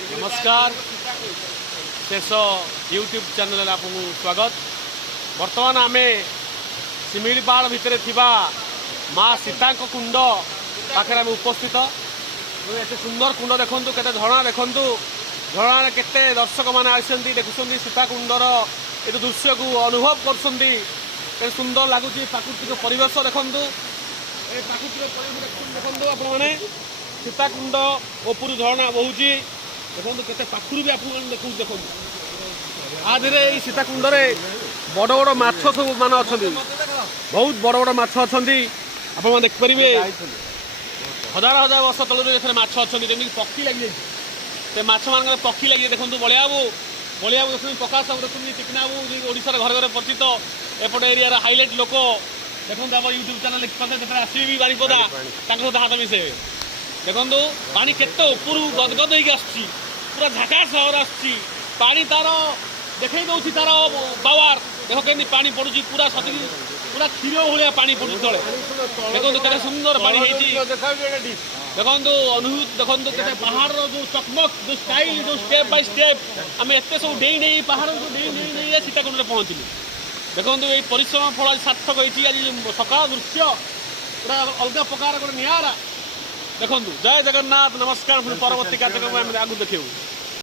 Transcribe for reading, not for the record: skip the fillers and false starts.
नमस्कार शेष YouTube channel आपको स्वागत। बर्तमान आम शिमिलीपाड़ भितर माँ सीता कुंड पाखे आम उपस्थित। एत सुंदर कुंड देखु के झरणा देखु झरणा के दर्शक मैंने आसती देखुं सीता कुंडर ये दृश्य को अनुभव कर सुंदर लगुच प्राकृतिक परिवेश देखु प्राकृतिक परिवेश देखु आपने सीता कुंड ओपुर झरणा बहुची देखो के पाखुर भी आप देखो देखो आधे सीता कुंड बड़ बड़ माछ सब मान अच्छा बहुत बड़ बड़ माछ अच्छा आप देखिपारे हजार हजार वर्ष तलर माछ अच्छा जमी पक्षी लगी जाए माछ मान पक्षी लगी देखो बलिया बलिया देखुन प्रकाश बाबू देखुन टिकना बाबू ओडिशार घर घर परिचित एपट एरिया हाइलाइट लोक देखो आप यूट्यूब चैनल देखते आसवे भी बारीपदा सहित हाथ मिसे देखो पानी केते ऊपर गदगद होगी आसुची पूरा झाका सहर आसुची पानी तार देखई दउची तार पावर देखो केनी पानी पड़ुची पूरा सती पूरा क्षीर भाया पानी पड़ुची तले देखो केते सुंदर पानी हेची देखो अनुभूत देखो केते पहाड़ जो चकमक जो स्टाइल जो स्टेप बाय स्टेप आम एत सब डेई नहीं पहाड़ को डेई नहीं सीताकुंड पहुँचलु देखो ये परिश्रम फल सार्थक होती आज सकाल दृश्य पूरा अलग प्रकार गोटे निरा देखो जय जगन्नाथ नमस्कार परवर्ती कार्यक्रम आगे देखू।